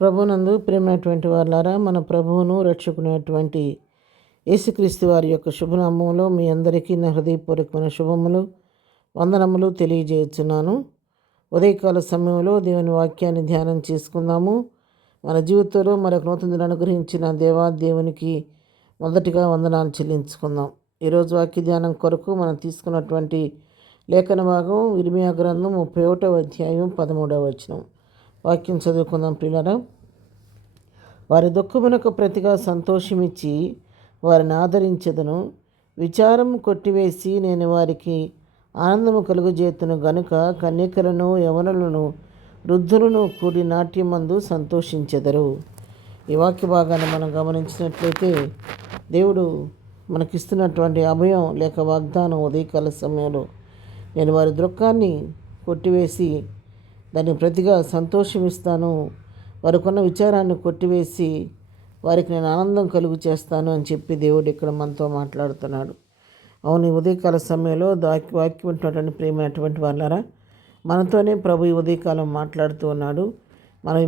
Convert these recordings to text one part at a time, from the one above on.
ప్రభునందు ప్రేమైనటువంటి వారులారా, మన ప్రభువును రక్షకునేటువంటి యేసుక్రీస్తు వారి యొక్క శుభనామంలో మీ అందరికీ నా హృదయపూర్వకమైన శుభములు వందనములు తెలియజేస్తున్నాను. ఉదయకాల సమయంలో దేవుని వాక్యాన్ని ధ్యానం చేసుకుందాము. మన జీవితంలో మరొక నూతన దినాన్ని అనుగ్రహించిన దేవునికి మొదటిగా వందనాలు చెల్లించుకుందాం. ఈరోజు వాక్య ధ్యానం కొరకు మనం తీసుకున్నటువంటి లేఖన భాగం ఇర్మియా గ్రంథం 31వ అధ్యాయం 13వ వచనం. వాక్యం చదువుకుందాం ప్రియులారా. వారి దుఃఖమునకు ప్రతిగా సంతోషమిచ్చి వారిని ఆదరించెదను. విచారం కొట్టివేసి నేను వారికి ఆనందము కలుగజేతును గనుక కన్యకలను యవనులను వృద్ధులను కూడి నాట్యమందు సంతోషించెదరు. ఈ వాక్య భాగాన్ని మనం గమనించినట్లయితే దేవుడు మనకిస్తున్నటువంటి అభయం లేక వాగ్దానం ఉదయకాల సమయంలో నేను వారి దుఃఖాన్ని కొట్టివేసి దానికి ప్రతిగా సంతోషమిస్తాను, వారికున్న విచారాన్ని కొట్టివేసి వారికి నేను ఆనందం కలుగు చేస్తాను అని చెప్పి దేవుడు ఇక్కడ మనతో మాట్లాడుతున్నాడు. అవును, ఈ ఉదయకాల సమయంలో వాక్యం ఉంటున్నటువంటి ప్రేమైనటువంటి వాళ్ళారా, మనతోనే ప్రభు ఈ ఉదయకాలం మాట్లాడుతూ ఉన్నాడు.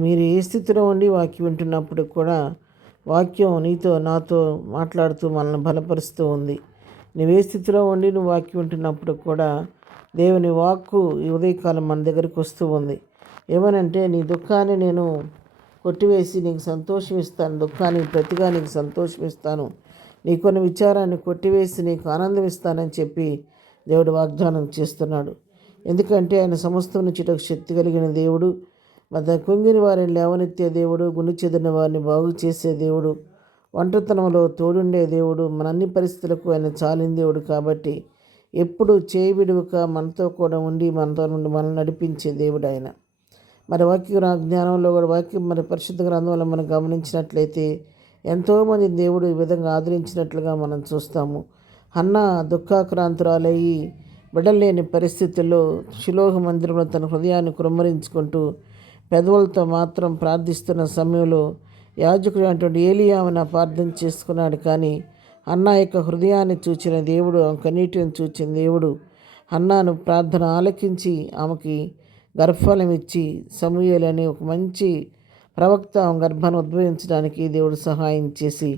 మీరు ఏ స్థితిలో ఉండి వాక్యం వింటున్నప్పుడు కూడా వాక్యం నీతో నాతో మాట్లాడుతూ మనల్ని బలపరుస్తూ ఉంది. నువ్వు ఏ స్థితిలో ఉండి నువ్వు వాక్యం వింటున్నప్పుడు కూడా దేవుని వాక్కు ఈ ఉదయకాలం మన దగ్గరికి వస్తూ ఉంది. ఏమనంటే, నీ దుఃఖాన్ని నేను కొట్టివేసి నీకు సంతోషం ఇస్తాను, దుఃఖానికి ప్రతిగా నీకు సంతోషం ఇస్తాను, నీకున్న విచారాన్ని కొట్టివేసి నీకు ఆనందం ఇస్తానని చెప్పి దేవుడు వాగ్దానం చేస్తున్నాడు. ఎందుకంటే ఆయన సమస్తం నుంచిటకు శక్తి కలిగిన దేవుడు, కుంగిన వారిని లేవనెత్తే దేవుడు, గుండె చెదిరిన వారిని బాగు చేసే దేవుడు, ఒంటరితనంలో తోడుండే దేవుడు, మన అన్ని పరిస్థితులకు ఆయన చాలిన దేవుడు. కాబట్టి ఎప్పుడు చేయబిడువక మనతో కూడా ఉండి మనతో నుండి మనల్ని నడిపించే దేవుడు ఆయన. మరి జ్ఞానంలో కూడా మరి పరిశుద్ధ గ్రంథంలో మనం గమనించినట్లయితే ఎంతోమంది దేవుడు ఈ విధంగా ఆదరించినట్లుగా మనం చూస్తాము. హన్నా దుఃఖాక్రాంతురాలయ్యి బిడ్డలేని పరిస్థితుల్లో శిలోహ మందిరంలో తన హృదయాన్ని కుమ్మరించుకుంటూ పెదవులతో మాత్రం ప్రార్థిస్తున్న సమయంలో యాజకుడు అటువంటి ఏలియాను ప్రార్థన చేసుకున్నాడు. కానీ హన్నా యొక్క హృదయాన్ని చూచిన దేవుడు, కన్నీటిని చూచిన దేవుడు హన్నాను ప్రార్థన ఆలకించి ఆమెకి గర్భఫలం ఇచ్చి సమూయేలు అనే ఒక మంచి ప్రవక్త ఆమె గర్భాన్ని ఉద్భవించడానికి దేవుడు సహాయం చేసి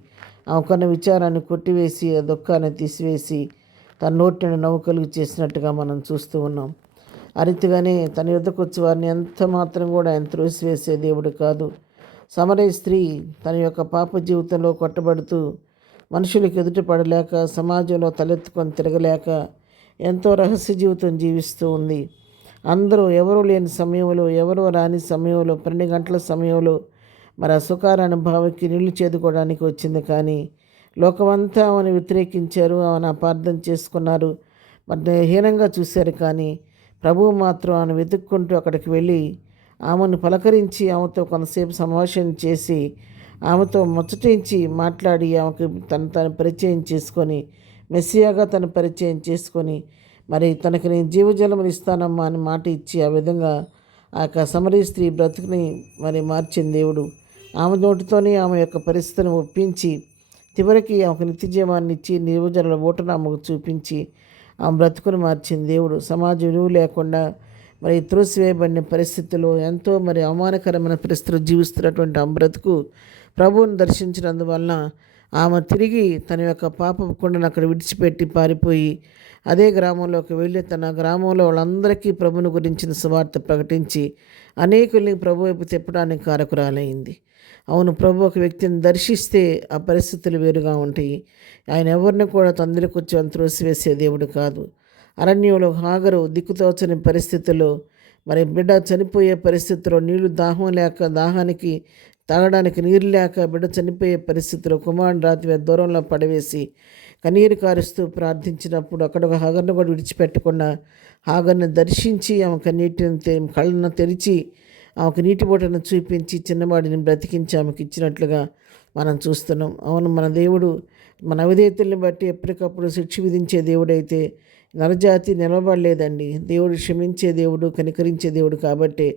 ఆమెకున్న విచారాన్ని కొట్టివేసి ఆ దుఃఖాన్ని తీసివేసి తన నోటిని నవ్వు కలుగు చేసినట్టుగా మనం చూస్తూ ఉన్నాం. ఆ రీతిగానే తన యుద్ధకు వచ్చి వారిని ఎంత మాత్రం కూడా ఆయన త్రోసివేసే దేవుడు కాదు. సమరయ స్త్రీ తన యొక్క పాప జీవితంలో కొట్టబడుతూ మనుషులకు ఎదుటపడలేక సమాజంలో తలెత్తుకొని తిరగలేక ఎంతో రహస్య జీవితం జీవిస్తూ ఉంది. అందరూ ఎవరూ లేని సమయంలో, ఎవరో రాని సమయంలో, 12 గంటల సమయంలో మరి ఆ సుఖారానుభావికి నీళ్లు చేదుకోవడానికి వచ్చింది. కానీ లోకమంతా ఆమెను వ్యతిరేకించారు, ఆమెను అపార్థం చేసుకున్నారు, మరి హీనంగా చూశారు. కానీ ప్రభువు మాత్రం ఆమెను వెతుక్కుంటూ అక్కడికి వెళ్ళి ఆమెను పలకరించి ఆమెతో కొంతసేపు సంభాషణ చేసి ఆమెతో ముచ్చటించి మాట్లాడి ఆమెకు తను పరిచయం చేసుకొని మెస్సియాగా తను పరిచయం చేసుకొని మరి తనకి నేను జీవజలములు ఇస్తానమ్మా అని మాట ఇచ్చి ఆ విధంగా ఆ యొక్క సమరయ స్త్రీ బ్రతుకుని మరి మార్చిన దేవుడు ఆమె నోటితోనే ఆమె యొక్క పరిస్థితిని ఒప్పించి చివరికి ఆమెకు నిత్య జీవాన్ని ఇచ్చి జీవజల ఓటును ఆమెకు చూపించి ఆమె బ్రతుకుని మార్చిన దేవుడు. సమాజ విలువ లేకుండా మరి త్రోసివేయబడిన పరిస్థితుల్లో ఎంతో మరి అవమానకరమైన పరిస్థితులు జీవిస్తున్నటువంటి ఆమె బ్రతుకు ప్రభువుని దర్శించినందువలన ఆమె తిరిగి తన యొక్క పాప కుండను అక్కడ విడిచిపెట్టి పారిపోయి అదే గ్రామంలోకి వెళ్ళి తన గ్రామంలో వాళ్ళందరికీ ప్రభుని గురించిన సువార్త ప్రకటించి అనేకుల్ని ప్రభు వైపు తిప్పడానికి కారకురాలైంది. అవును, ప్రభు ఒక వ్యక్తిని దర్శిస్తే ఆ పరిస్థితులు వేరుగా ఉంటాయి. ఆయన ఎవరిని కూడా తొందరకి వచ్చి త్రోసివేసే దేవుడు కాదు. అరణ్యంలో హాగరు దిక్కుతోచని పరిస్థితుల్లో మరి బిడ్డ చనిపోయే పరిస్థితుల్లో నీళ్లు దాహానికి తాగడానికి నీరు లేక బిడ్డ చనిపోయే పరిస్థితిలో కుమారుని రాత్రి దూరంలో పడవేసి కన్నీరు కారుస్తూ ప్రార్థించినప్పుడు అక్కడ ఒక హాగర్ను కూడా విడిచిపెట్టకుండా హాగర్ని దర్శించి ఆమె కన్నీటిని కళ్ళను తెరిచి ఆమెకు నీటి బొటను చూపించి చిన్నవాడిని బ్రతికించి ఆమెకు ఇచ్చినట్లుగా మనం చూస్తున్నాం. అవును, మన దేవుడు మన అవిధేయతల్ని బట్టి ఎప్పటికప్పుడు శిక్ష విధించే దేవుడైతే నరజాతి నిలబడలేదండి. దేవుడు క్షమించే దేవుడు, కనికరించే దేవుడు. కాబట్టి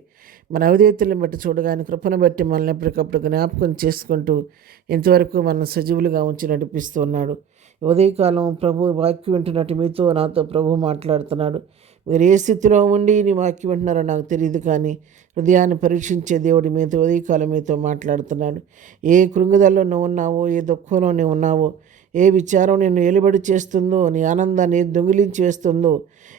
మన అవిధేయతల్ని బట్టి చూడగానే కృపను బట్టి మనల్ని ఎప్పటికప్పుడు జ్ఞాపకం చేసుకుంటూ ఇంతవరకు మనం సజీవులుగా ఉంచి నడిపిస్తూ ఉన్నాడు. ఉదయకాలం ప్రభు వాక్యం వింటున్నట్టు మీతో నాతో ప్రభు మాట్లాడుతున్నాడు. మీరు ఏ స్థితిలో ఉండి నీ వాక్యం వింటున్నారో నాకు తెలియదు, కానీ హృదయాన్ని పరీక్షించే దేవుడి మీతో ఉదయకాలం మీతో మాట్లాడుతున్నాడు. ఏ కృంగుదల్లో నువ్వు ఉన్నావో, ఏ దుఃఖంలో నువ్వు ఉన్నావో, ఏ విచారం నిన్ను ఏలుబడి చేస్తుందో, నీ ఆనందాన్ని దొంగిలించి వేస్తుందో,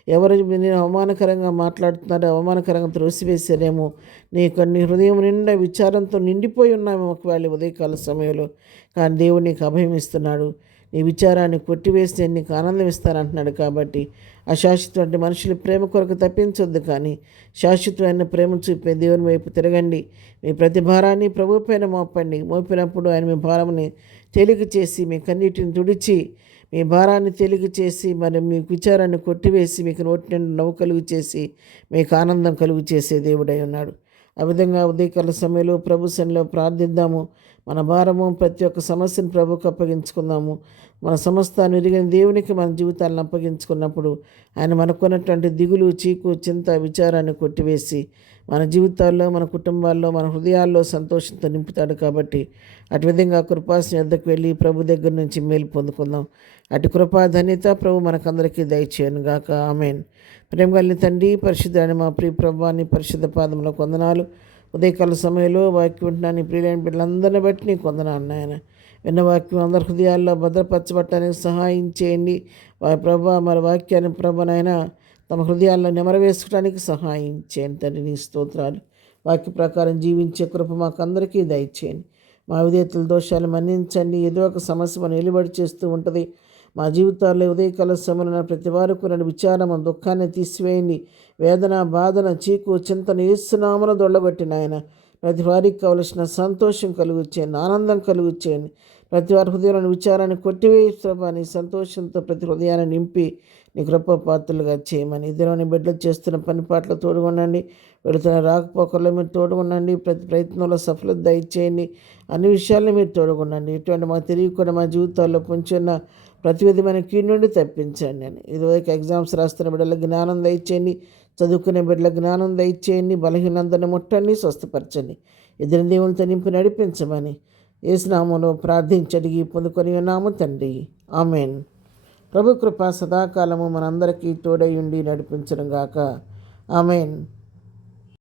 ఎవరు నేను అవమానకరంగా మాట్లాడుతున్నారో, అవమానకరంగా త్రోసివేశారేమో, నీ హృదయం నిండా విచారంతో నిండిపోయి ఉన్నామేమో ఒకవేళ ఉదయకాల సమయంలో. కానీ దేవుడు నీకు అభయం ఇస్తున్నాడు. నీ విచారాన్ని కొట్టివేస్తే నీకు ఆనందం ఇస్తానంటున్నాడు. కాబట్టి అశాశ్వతమైన మనుషుల ప్రేమ కొరకు తప్పించొద్దు, కానీ శాశ్వతమైన ప్రేమ చూపే దేవుని వైపు తిరగండి. మీ ప్రతి భారాన్ని ప్రభు పైన మోపండి. మోపినప్పుడు ఆయన మీ భారాన్ని తేలిక చేసి, మీ కన్నీటిని తుడిచి, మీ భారాన్ని తేలిక చేసి, మరి మీ విచారాన్ని కొట్టివేసి, మీకు నోటి నిండా నవ్వు కలుగు చేసి, మీకు ఆనందం కలుగు చేసే దేవుడై ఉన్నాడు. ఆ విధంగా ఉదయకాల సమయంలో ప్రభు సన్నిధిలో ప్రార్థిద్దాము. మన భారము, ప్రతి ఒక్క సమస్యను ప్రభుకు అప్పగించుకుందాము. మన సమస్తాన్ని ఎరిగిన దేవునికి మన జీవితాలను అప్పగించుకున్నప్పుడు ఆయన మనకున్నటువంటి దిగులు, చీకు, చింత, విచారాన్ని కొట్టివేసి మన జీవితాల్లో, మన కుటుంబాల్లో, మన హృదయాల్లో సంతోషంతో నింపుతాడు. కాబట్టి అటు విధంగా కృపాసన వద్దకు వెళ్ళి ప్రభు దగ్గర నుంచి మేలు పొందుకుందాం. అటు కృపా ధన్యత ప్రభు మనకందరికీ దయచేయను గాక. ఆమెన్. ప్రేమ కలిగిన తండ్రి, పరిశుద్ధుడైన మా ప్రియ ప్రభువాని పరిశుద్ధ పాదములకు వందనాలు. ఉదయకాల సమయంలో వాక్యం వింటున్నాను ప్రియులైన బిడ్డలందరిని బట్టి నీకు వందనాలు నాయన. విన్న వాక్యం అందరి హృదయాల్లో భద్రపరచబట్టడానికి సహాయం చేయండి. మరి వాక్యాన్ని ప్రభనైనా తమ హృదయాల్లో నెమరవేసుకోవడానికి సహాయం చేయండి తండ్రి. నీ స్తోత్రాలు. వాక్య ప్రకారం జీవించే కృప మాకు అందరికీ దయచేయండి. మా విధేయతల దోషాలు మన్నించండి. ఏదో ఒక సమస్య మనం నిలబడి చేస్తూ ఉంటుంది. మా జీవితాల్లో ఉదయకాల సమయంలో ప్రతి వారికి నన్ను విచారం, దుఃఖాన్ని తీసివేయండి. వేదన, బాధన, చీకు, చింతను యేసునామమున దొళ్ళగొట్టిన ఆయన ప్రతి వారికి కావలసిన సంతోషం కలుగు చేయండి, ఆనందం కలుగు చేయండి. ప్రతి వారి హృదయంలోని విచారాన్ని కొట్టివేయి ప్రభా. నీ సంతోషంతో ప్రతి హృదయాన్ని నింపి నీ కృప పాత్రలుగా చేయమని ఇద్దరుని బిడ్డలు చేస్తున్న పని పాటలు తోడుగొనండి. వెళుతున్న రాకపోకల్లో మీరు తోడుగొనండి. ప్రతి ప్రయత్నంలో సఫలత దయచేయండి. అన్ని విషయాల్లో మీరు తోడుగొనండి. ఇటువంటి మాకు తెలియ కూడా మా జీవితాల్లో పొంచున్న ప్రతి విధమైన కీడు నుండి తప్పించండి అని. ఇదివరకు ఎగ్జామ్స్ రాస్తున్న బిడ్డలకు జ్ఞానం దయచేయండి. చదువుకునే బిడ్డలకు జ్ఞానం దయచేయండి. బలహీనందరిని ముట్టండి, స్వస్థపరచండి. ఇద్దరు దేవునితో నింపి నడిపించమని యేసు నామములో ప్రార్థించడిగి పొందుకొని ఉన్నాము తండ్రి. ఆమెన్. ప్రభు కృప సదాకాలము మనందరికీ తోడై ఉండి నడిపించడం గాక. ఆమెన్.